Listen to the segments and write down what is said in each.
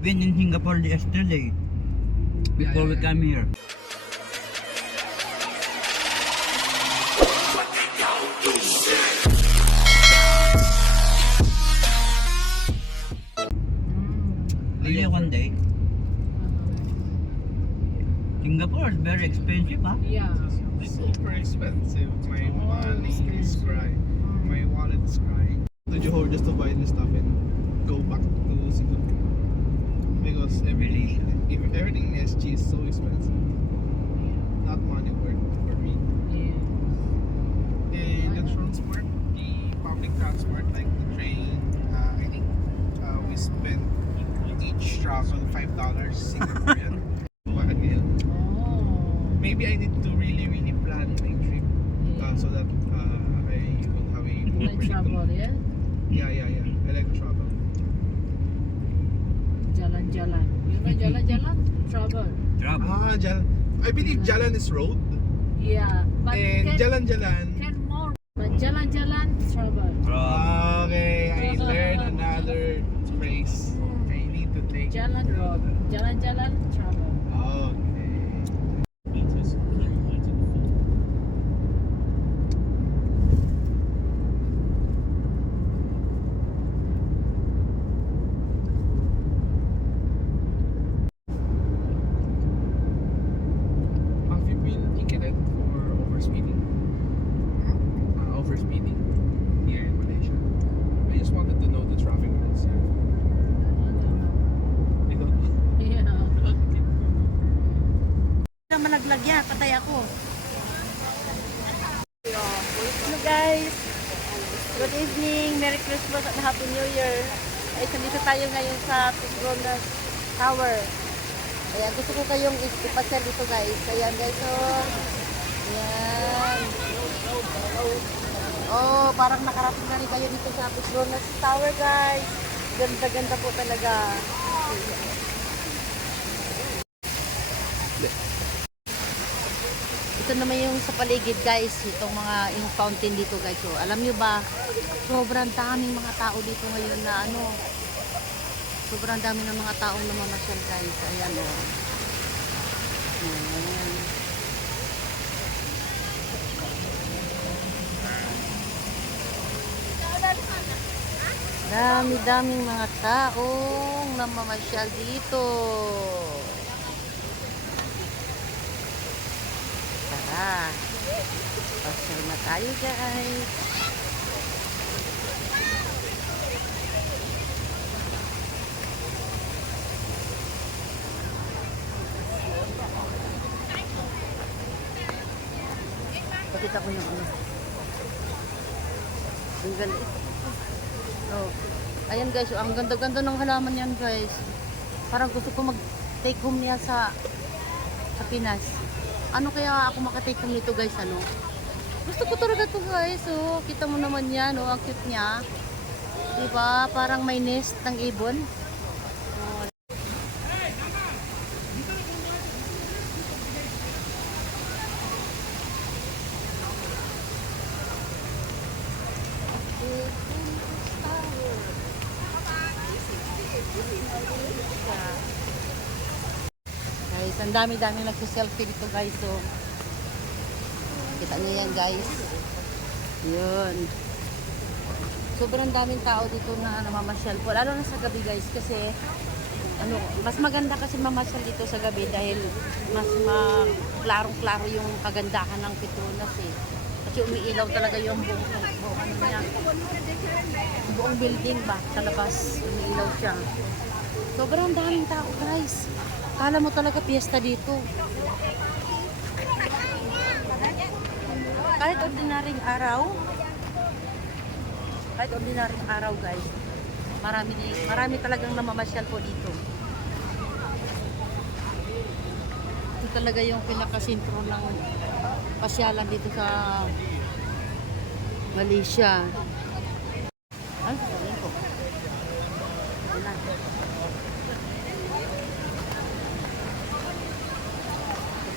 Been in Singapore yesterday before we come here. Only one day. Singapore is very expensive, huh? Yeah. Super expensive. My money is crying. My wallet is crying. To Johor just to buy this stuff and go back to Singapore. Because if everything in SG is so expensive. Not money worth for me. Yeah. And the transport, the public transport like the train, I think we spent each travel $5 Singaporean. Bakit ganyan? Oh. Maybe I need to really plan my trip so that I will have a more Like travel, yeah? Yeah. I like to travel. Jalan-jalan. You know jalan-jalan? Travel. Trouble. Jalan. I believe Jalan is road. Yeah. But And Jalan-jalan. can more. But jalan-jalan, travel. Okay, I learned another phrase. I need to take. Jalan road. Jalan-jalan, travel. Okay. Have you been ticketed for overspeeding? Overspeeding here in Malaysia. I just wanted to know the traffic rules here. I don't know. Yeah. naman naglagyan, patay ako. Hello guys! Good evening! Merry Christmas at Happy New Year! Ay, nandito tayo ngayon sa Petronas Tower. Ayan, gusto ko kayong ipasyal dito guys. Ayan guys, oh. Ayan. Oh, parang nakarating na rin kayo dito sa Petronas Tower guys. Ganda-ganda po talaga. Ito naman yung sa paligid guys, itong mga yung fountain dito guys. So, alam nyo ba, sobrang daming mga tao dito ngayon na ano, sobrang dami ng mga taong namamasyal guys. Ayan o. Ayan. Dami-daming mga taong namamasyal dito. Tara, pasyal na tayo guys. Pakita ko yung ano. Ang ganda. Oh. Ayan guys, ang ganda-ganda ng halaman yan guys. Parang gusto ko mag-take home niya sa Pinas. Ano kaya ako maka-take home nito guys, ano? Gusto ko talaga to guys, oh. Kita mo naman yan, oh. Ang cute niya. Diba? Parang may nest ng ibon. Oh. Guys, ang dami-dami nagsiselfie dito guys, so kita niyo yan guys. Yun. Sobrang daming tao dito na namamasyal po, lalo na sa gabi guys, kasi ano, mas maganda kasi mamasyal dito sa gabi dahil mas klarong-klaro yung kagandahan ng Petronas eh. Kasi umiilaw talaga yung buong ano niya. Buong building ba sa labas, umiilaw siya. Sobrang daming tao guys. Kala mo talaga piyesta dito. Kahit ordinaryong araw guys, marami talagang namamasyal po dito. Ito talaga yung pinakasentro ng pasyalan dito sa Malaysia. Ano sasabihin ko? Wala.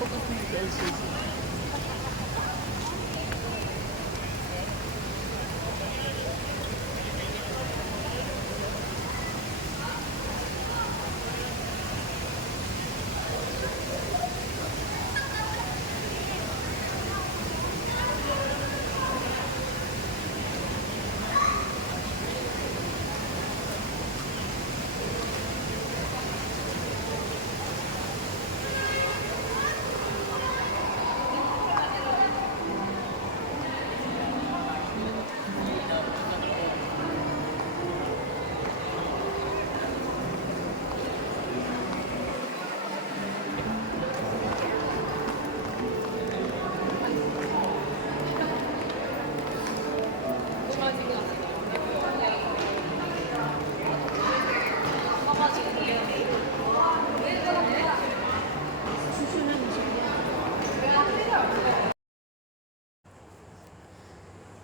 Focus mo sa LCC.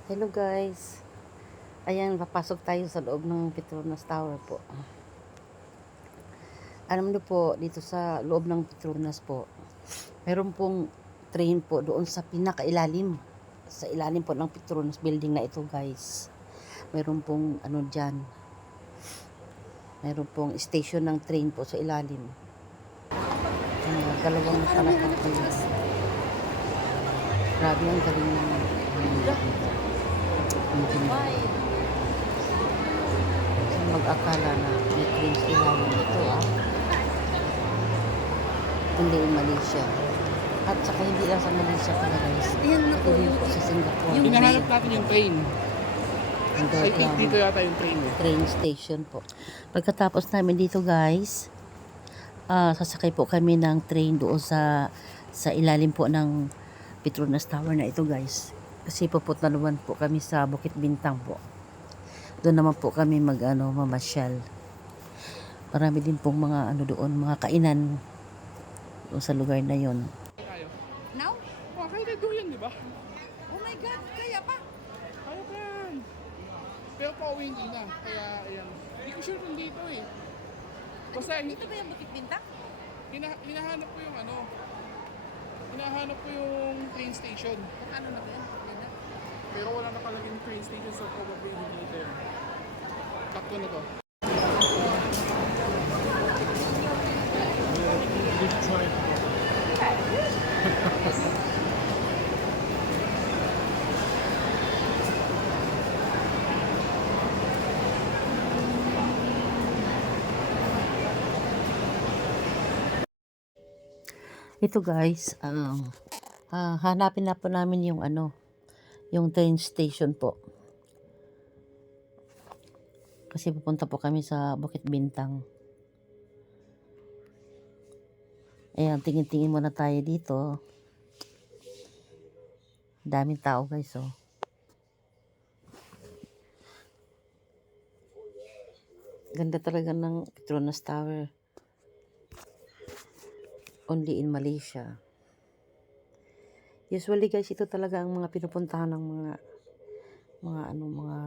Hello guys. Ayan, papasok tayo sa loob ng Petronas Tower po. Alam niyo po, dito sa loob ng Petronas po, meron pong train po doon sa pinakailalim. Sa ilalim po ng Petronas building na ito guys. Meron pong ano dyan. Meron pong station ng train po sa ilalim. Dalawang palapag po yun. Grabe ang galing ng mag-akala na may train sa ilalim ito hindi in Malaysia. At saka hindi lang sa Malaysia pala guys. Ayan na po yung sa Singapore. Hinahanap natin yung train. I think dito yata yung train. Train station po. Pagkatapos namin dito guys, sasakay po kami ng train doon sa ilalim po ng Petronas Tower na ito guys. Kasi pupunta naman po kami sa Bukit Bintang po. Doon naman po kami mamasyal. Marami din pong mga doon, mga kainan doon sa lugar na yon. Now? Oh, kaya na doon di ba? Oh my God, kaya pa? Kaya pa yan. Pero pauwi hindi na. Kaya, ayan. Hindi ko sure kung dito eh. Basta, Dito ba yung Bukit Bintang? hinahanap ko yung hinahanap ko yung train station. Ano na ba yan? Pero wala nakalaging train station so probably hindi dito yan. Takto na to. Ito guys, hanapin na po namin yung yung train station po. Kasi pupunta po kami sa Bukit Bintang. Ayan, tingin-tingin muna tayo dito. Daming tao guys, oh. Ganda talaga ng Petronas Tower. Only in Malaysia. Usually guys, ito talaga ang mga pinupuntahan ng mga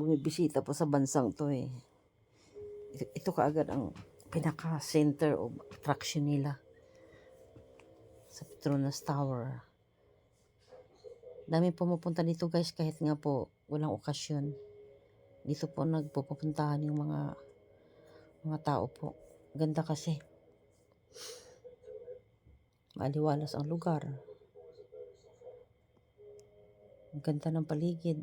bumibisita po sa bansang to eh. Ito kaagad ang pinaka-center of attraction nila sa Petronas Tower. Dami pumupunta dito guys kahit nga po walang okasyon. Dito po nagpupuntahan yung mga tao po. Ganda kasi. Maliwalas ang lugar. Ang ganda ng paligid.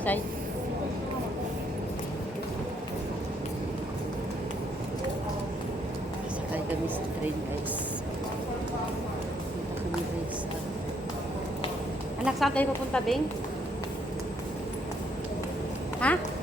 Say. Sakay kami sa train, guys. Dito kami, guys. Anak, saan tayo pupunta, Bing? Ha?